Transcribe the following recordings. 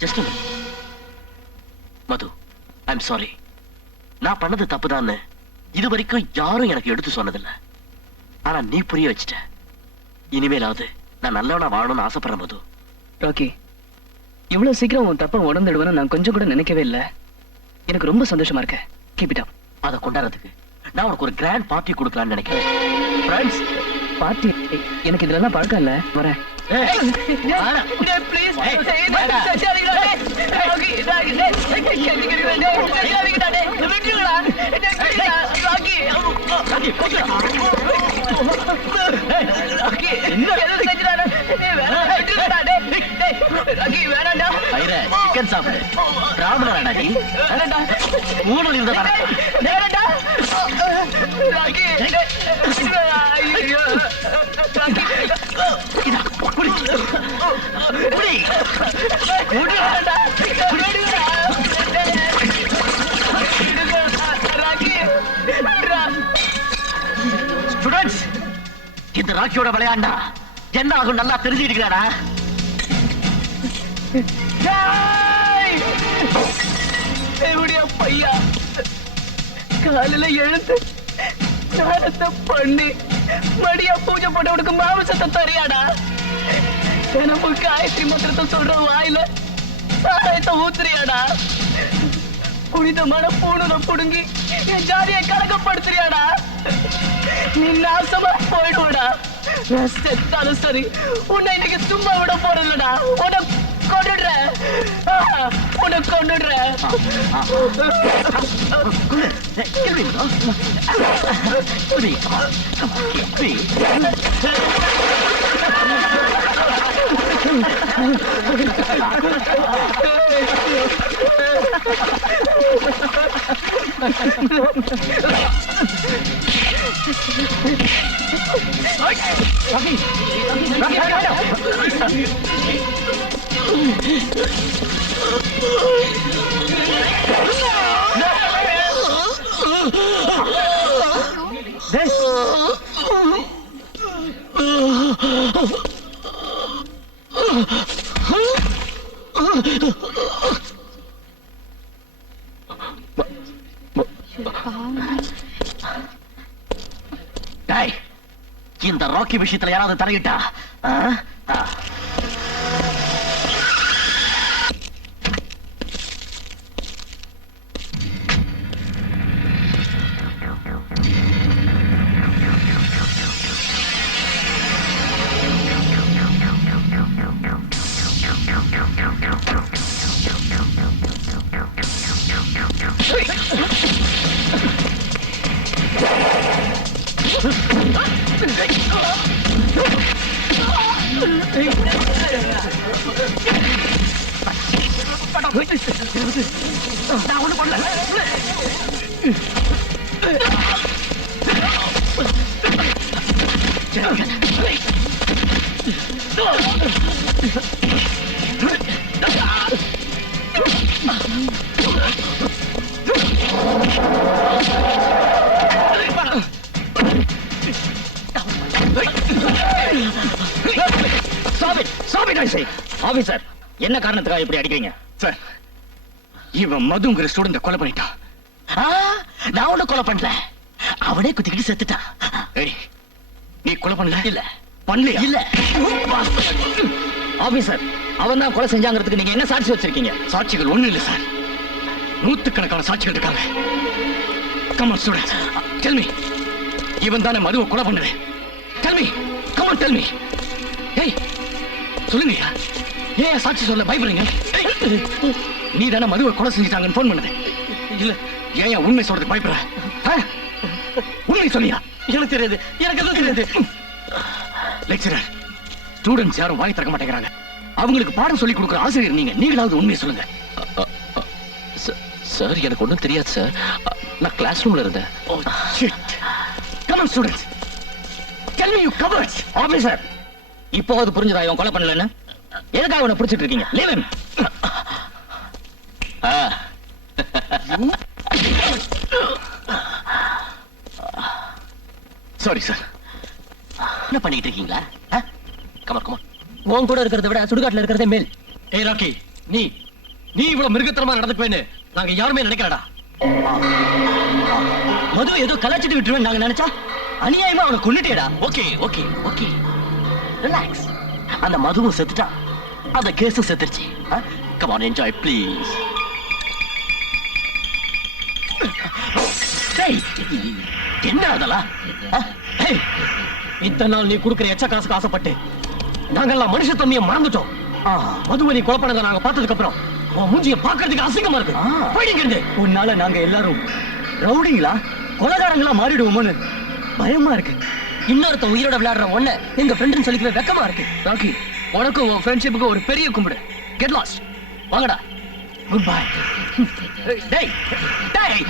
Just Madhu I'm sorry நான் பண்ணது தப்புதான்னு இது வரைக்கும் யாரும் எனக்கு எடுத்து சொன்னதில்ல. ஆனா நீ புரிய வச்சிட்ட. இனிமேலாவது நான் நல்லவனா வாழணும்னு ஆசைப்படுறேன் மது. ராக்கி இவ்வளவு சீக்கிரம் உன் தப்ப உணர்ந்துடுவேன்னு நான் கொஞ்சம் கூட நினைக்கவே இல்ல. எனக்கு ரொம்ப சந்தோஷமா இருக்கு. கீப் இட் அப் அதை கொண்டாடுறதுக்கு நான் உனக்கு ஒரு கிராண்ட் பார்ட்டி கொடுக்கலாம்னு நினைக்கிறேன். ஃப்ரெண்ட்ஸ் பார்ட்டி எனக்கு இதுல பழக்கம் இல்ல. வரேன். சிக்கன் சாப்பிடு பிராமணராடா நீ ஊழல் இருந்தா ஸ்டூடெண்ட்ஸ் இந்த ராக்கியோட விளையாண்டா என்ன ஆகும்? நல்லா தெரிஞ்சுக்கிட்டீங்களாடா? என்னுடைய பையா காலையில எழுந்து பண்ணி மடியா பூஜை போட்டவனுக்கு மாமிசத்தை தரியாடா? தினமும் காயத்ரி மந்திரத்தை சொல்ற வாயில சாராயத்தை ஊத்துறியாடா? புனிதமான பூணுல புடுங்கி என் ஜாதியை கலக்கப்படுத்துறியாடா? நீ நாசமா போயிடுவடா. நான் செத்தாலும் சரி உன்னை இன்னைக்கு சும்மா விட போறதுலடா உன்னை கொண்டுடுறேன். உன்னை கொண்டுடுறேன். Kill me, bro. Kill இந்த ராக்கி விஷயத்துல யாராவது தலையிட்டா நான் ஒண்ணும் பண்ணல. Stop it! Stop it, I say! என்ன காரணத்துக்காக இப்படி அடிக்கிறீங்க சார் இவன் மதுங்கிற ஸ்டூடெண்ட் கொலை பண்ணிட்டான். நான் ஒண்ணும் கொலை பண்ணல. அவனே குத்திக்கிட்டு செத்துட்டான். நீ கொலை பண்ணல? இல்ல. பண்ணலையா? இல்ல. ஆபீசர் அவன் தான் கொலை செஞ்சாங்கிறதுக்கு நீங்க என்ன சாட்சி வச்சிருக்கீங்க? சாட்சிகள் ஒண்ணு இல்ல சார். நூத்துக்கணக்கான சாட்சிகள் இருக்காங்க. கமான் ஸ்டூடெண்ட் டெல் மீ இவன் தானே மதுவை கொலை பண்ணது tell me come on tell me ஏய் சொல்லுங்கய்யா. ஏன் சாட்சி சொல்ல பயப்படுறீங்க? நீ தானே மதுவை கொலை செஞ்சுட்டாங்கன்னு ஃபோன் பண்ணது. இல்ல ஏன் உண்மை சொல்றதுக்கு பயப்படுற? உண்மை சொல்லியா எனக்கு தெரியாது. எனக்கு எதுவும் தெரியாது. லெக்சரர் ஸ்டூடெண்ட்ஸ் யாரும் வாய் திறக்க மாட்டேங்கிறாங்க. அவங்களுக்கு பாடம் சொல்லி கொடுக்குற ஆசிரியர் நீங்க. நீங்களாவது உண்மையை சொல்லுங்க. சார் எனக்கு ஒண்ணும் தெரியாது சார் நான் கிளாஸ் ரூம்ல இருந்தேன் on, students. Tell me you covered. Officer இப்போ அது புரிஞ்சுதா இவன் கொலை பண்ணலன்னு? எதுக்காக அவனை பிடிச்சிட்டு இருக்கீங்க? Leave Sorry, sir. என்ன பண்ணிட்டு இருக்கீங்களா? கமர் கமர் உன் கூட இருக்கிறத விட சுடுகாட்டுல இருக்கிறதே மேல். ஏய் ராக்கி நீ நீ இவ்வளவு மிருகத்தனமா நடந்துக்குவேன்னு நாங்க யாருமே நினைக்கிறடா மது ஏதோ கலாச்சிட்டு விட்டுருவேன் நாங்க நினைச்சா அநியாயமா அவனை கொண்டுட்டேடா ஓகே ஓகே ஓகே. ரிலாக்ஸ் அந்த மதுவும் செத்துட்டா அந்த கேஸும் செத்துருச்சு. கம் ஆன் என்ஜாய் ப்ளீஸ் என்ன அதெல்லாம் இத்தனை நாள் நீ கொடுக்கிற எச்ச காசுக்கு ஆசைப்பட்டு நாங்கெல்லாம் மனுஷ தன்மையை மறந்துட்டோம். ஆ, மதுவை நீ குழப்பனதை நாங்க பார்த்ததுக்கு அப்புறம் உன் மூஞ்சிய பாக்குறதுக்கு அசிங்கமா இருக்கு. போயிடுங்கிறது உன்னால நாங்க எல்லாரும் ரவுடிங்களா? கொலகாரங்களா மாறிடுவோமோன்னு பயமா இருக்கு. இன்னொருத்த உயிரோட விளையாடுற ஒண்ணு எங்க ஃப்ரெண்டுன்னு சொல்லிக்கிற வெக்கமா இருக்கு. ராக்கி உனக்கும் உன் ஃப்ரெண்ட்ஷிப்புக்கு ஒரு பெரிய கும்பிடு. கெட் லாஸ்ட் வாங்கடா. குட் பை டேய் டேய்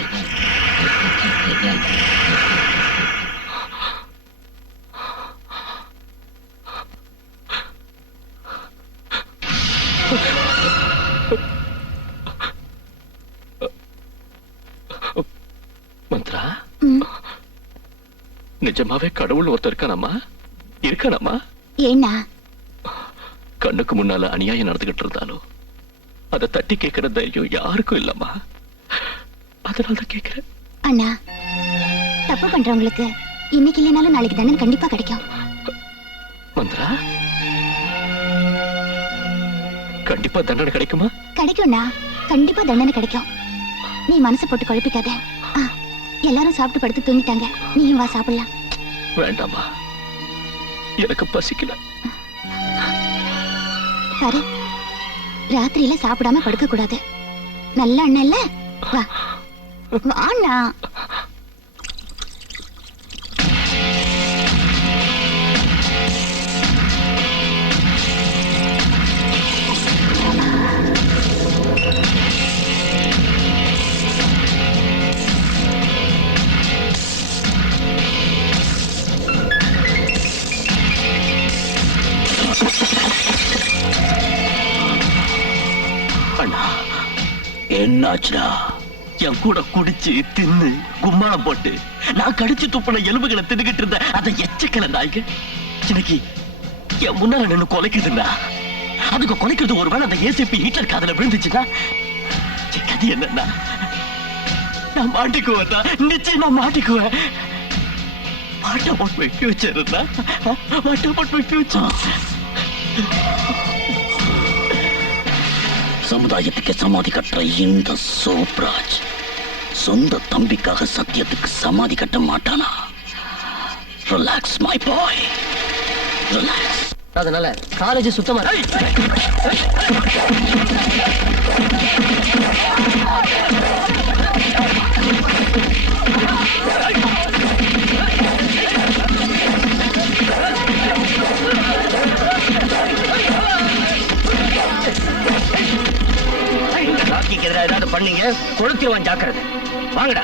மந்த்ரா? நிஜமாவே கடவுள் ஒருத்தர் இருக்கானம்மா? இருக்கானம்மா? ஏன்னா? கண்ணுக்கு முன்னால அநியாயம் நடந்துகிட்டு இருந்தாலும் அதை தட்டி கேட்கிற தைரியம் யாருக்கும் இல்லம்மா. அதனால தான் கேட்கிறேன். அண்ணா தப்பு பண்றவங்களுக்கு இன்னைக்கு இல்லைனாலும் நாளைக்கு தண்டனை கண்டிப்பா கிடைக்கும். மந்த்ரா? கண்டிப்பா தண்டனை கிடைக்குமா? கிடைக்கும்ண்ணா கண்டிப்பா தண்டனை கிடைக்கும். நீ மனசு போட்டு குழப்பிக்காத. எல்லாரும் சாப்பிட்டு படுத்து தூங்கிட்டாங்க. நீயும் வா சாப்பிடலாம். வேண்டாமா எனக்கு பசிக்கல. பாரு ராத்திரியில சாப்பிடாம படுக்க கூடாது நல்ல அண்ணன் இல்ல? வா. வாண்ணா. என்னாச்சுடா என் கூட குடிச்சு தின்னு கும்மாளம் போட்டு நான் கடிச்சு துப்பின எலும்புகளை தின்னுகிட்டு இருந்த அந்த எச்சக்கல நாய்க்கு இன்னைக்கு என் முன்னால நின்னு கொலைக்குதுண்ணா அதுக்கு கொலைக்கிறது ஒருவேளை அந்த ஏசிபி ஹீட்டர் காதல விழுந்துச்சுன்னா கதி என்னன்னா நான் மாட்டிக்குவேன் நிச்சயம் நான் மாட்டிக்குவேன். What about my future what about my future சமுதாயத்துக்கு சமாதி கட்டுற இந்த சோப்ராஜ் சொந்த தம்பிக்காக சத்தியத்துக்கு சமாதி கட்ட மாட்டானா ரிலாக்ஸ் மை பாய் ரிலாக்ஸ் அதனால காலேஜ் சுத்தமா பண்ணீங்க கொளுத்திடுவான் ஜாக்கிரதை. வாங்கடா.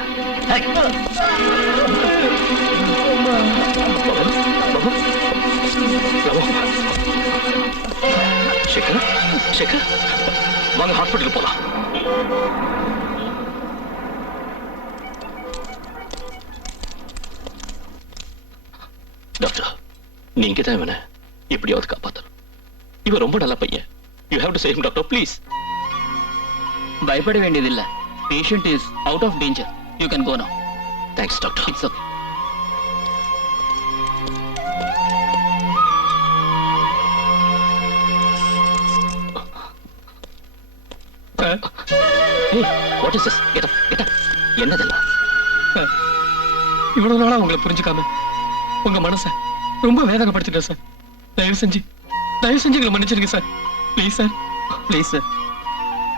சேகர் சேகர். வாங்க ஹாஸ்பிட்டல் போலாம். டாக்டர் நீங்க தான் இவனை எப்படியாவது காப்பாத்தணும். இவன் ரொம்ப நல்ல பையன். You have to save doctor please பயப்பட வேண்டியதில்ல. Patient is out of danger you can go no thanks doctor it's okay what is this get up get up என்னதெல்லாம்? இவ்வளவு நாளா உங்களை புரிஞ்சுக்காம உங்க மனச ரொம்ப வேதனைப்படுத்திட்டேன் சார் தயவு செஞ்சு தயவு செஞ்சு எங்களை மன்னிச்சிருங்க sir please sir please sir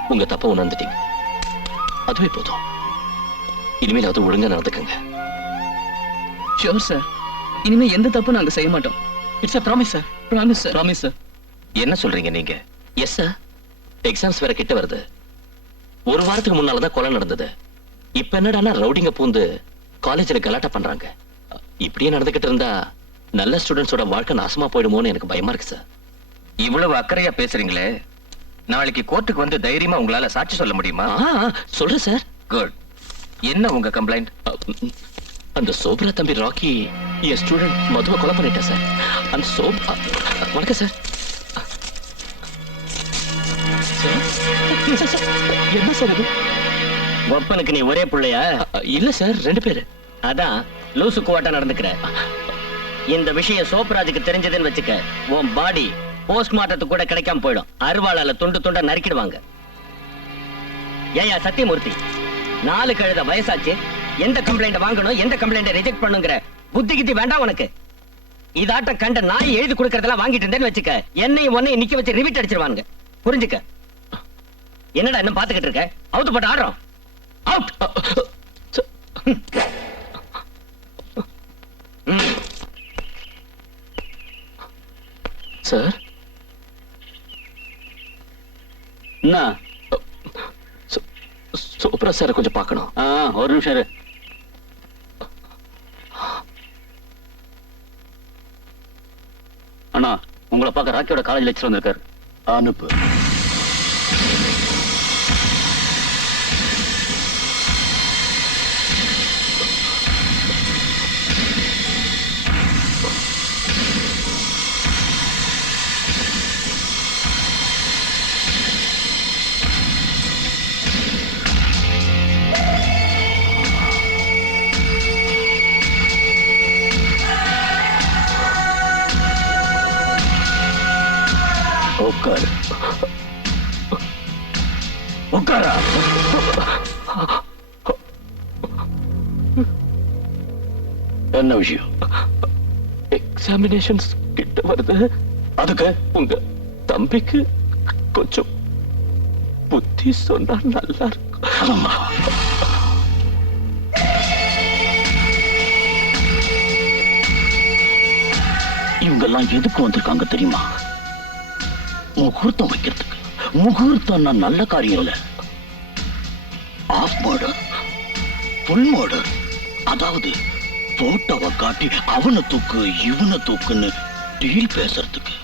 உங்க தப்ப உணர்ந்துட்டீங்க. அதுவே போதும். இனிமேலாவது ஒழுங்கா நடந்துக்கங்க. ஷோர் சார் இனிமே எந்த தப்பும் நாங்க செய்ய மாட்டோம். It's a promise sir promise sir promise sir என்ன சொல்றீங்க நீங்க? எஸ் சார் எக்ஸாம்ஸ் வேற கிட்ட வருது. ஒரு வாரத்துக்கு முன்னால தான் கொலை நடந்தது. இப்ப என்னடான்னா ரவுடிங்க பூந்து காலேஜ்ல கலாட்டா பண்றாங்க. இப்படியே நடந்துகிட்டு இருந்தா நல்ல ஸ்டூடெண்ட்ஸோட வாழ்க்கை நாசமா போயிடுமோன்னு எனக்கு பயமா இருக்கு சார் இவ்வளவு அக்கறையா பேசுறீங்களே. நாளைக்கு கோர்ட்டுக்கு வந்து தைரியமா உங்களால சாட்சி சொல்ல முடியுமா? சொல்றேன் சார். குட் என்ன உங்க கம்ப்ளைண்ட் அந்த சோப்ரா தம்பி ராக்கி என் ஸ்டூடெண்ட் மதுவை கொலை பண்ணிட்டேன் சார். அந்த சோப் வணக்கம் சார். என்ன சார் இது ஒப்பனுக்கு நீ ஒரே பிள்ளையா? இல்ல சார் ரெண்டு பேரு. அதான் லூசு குவாட்டா நடந்துக்கிற. இந்த விஷயம் சோப்ராஜுக்கு தெரிஞ்சதுன்னு வச்சுக்க உன் பாடி போஸ்ட்மார்ட்டத்துக்கு கூட கிடைக்காம போயிடும். அருவாளால துண்டு துண்ட நறுக்கிடுவாங்க. ஏயா சத்தியமூர்த்தி நாலு கழுத வயசாச்சு. எந்த கம்ப்ளைண்ட் வாங்கணும் எந்த கம்ப்ளைண்ட் ரிஜெக்ட் பண்ணுங்கிற புத்தி கித்தி வேண்டாம் உனக்கு. இதாட்டம் கண்ட நாய் எழுதி கொடுக்கறதெல்லாம் வாங்கிட்டு இருந்தேன்னு வச்சுக்க என்னையும் ஒன்னையும் நிக்க வச்சு ரிவிட் அடிச்சிருவாங்க புரிஞ்சுக்க? என்னடா இன்னும் பாத்துக்கிட்டு இருக்க? அவுத்து போட்டு ஆடுறோம். அவுட் சார் என்ன? சூப்பரா சார் கொஞ்சம் பார்க்கணும். ஒரு நிமிஷம். அண்ணா உங்களை பார்க்க ராக்கியோட காலேஜ் லெக்சர் வந்திருக்காரு. அனுப்பு. உட்காரா என்ன விஷயம்? எக்ஸாமினேஷன்ஸ் கிட்ட வருது. அதுக்கு? உங்க தம்பிக்கு கொஞ்சம் புத்தி சொன்னா நல்லா இருக்கும். இவங்கெல்லாம் எதுக்கு வந்திருக்காங்க தெரியுமா? முகூர்த்தம் வைக்கிறதுக்கு. முகூர்த்தம்னா நல்ல காரியம் இல்ல. ஆஃப் மர்டர் ஃபுல் மர்டர் அதாவது போட்டோவை காட்டி அவனை தூக்கு இவனை தூக்குன்னு டீல் பேசுறதுக்கு.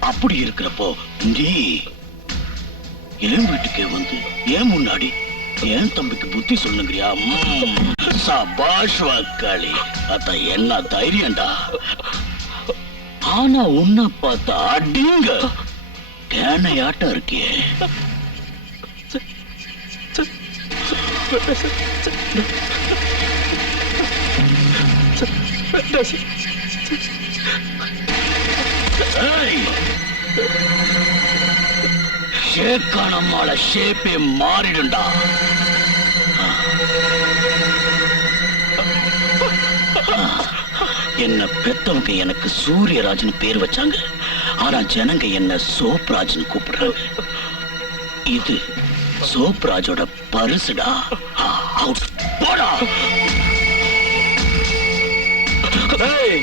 அப்படி இருக்கிறப்போ நீ என் வீட்டுக்கே வந்து ஏன் முன்னாடி என் தம்பிக்கு புத்தி சொல்லுங்கிறியா? சபாஷ் வாக்காளி அத்த என்ன தைரியம்டா. ஆனா உன்னை பார்த்தா அடிங்க. கேனையாட்டம் இருக்கியே. ஏய்! ஷேப்பே மாறிடுண்டா என்ன பெத்தவங்க எனக்கு சூரியராஜன் பேர் வச்சாங்க ஆனா ஜனங்க என்ன சோப்ராஜ்னு கூப்பிடுறாங்க இது சோப்ராஜோட பரிசுடா அவுட் போடா Hey!